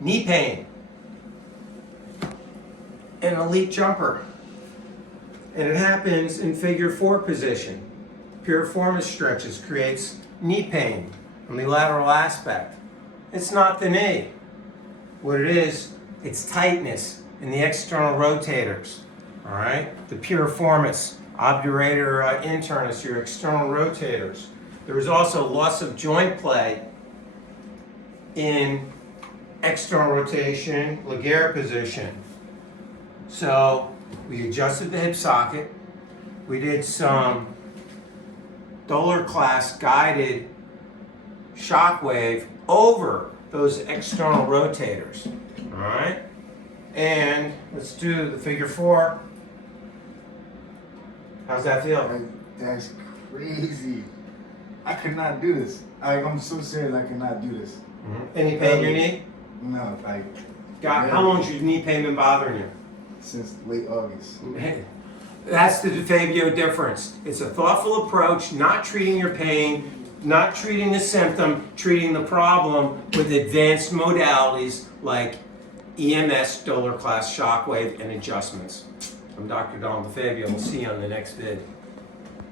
knee pain, an elite jumper. And it happens in figure 4 position. Piriformis stretches creates knee pain from the lateral aspect. It's not the knee. What it is, it's tightness in the external rotators. All right? The piriformis, obturator internus, your external rotators. There is also loss of joint play in external rotation, Laguerre position. So we adjusted the hip socket. We did some Doller class guided shock wave over those external rotators. All right? And let's do the figure 4. How's that feel? That's crazy. I could not do this. I'm so serious. I could not do this. Any pain in your knee? No, How long's your knee pain been bothering you? since late August. That's the DeFabio difference. It's a thoughtful approach, not treating your pain, not treating the symptom, treating the problem with advanced modalities like EMS, Doller class, shockwave, and adjustments. I'm Dr. Don DeFabio. We'll see you on the next vid.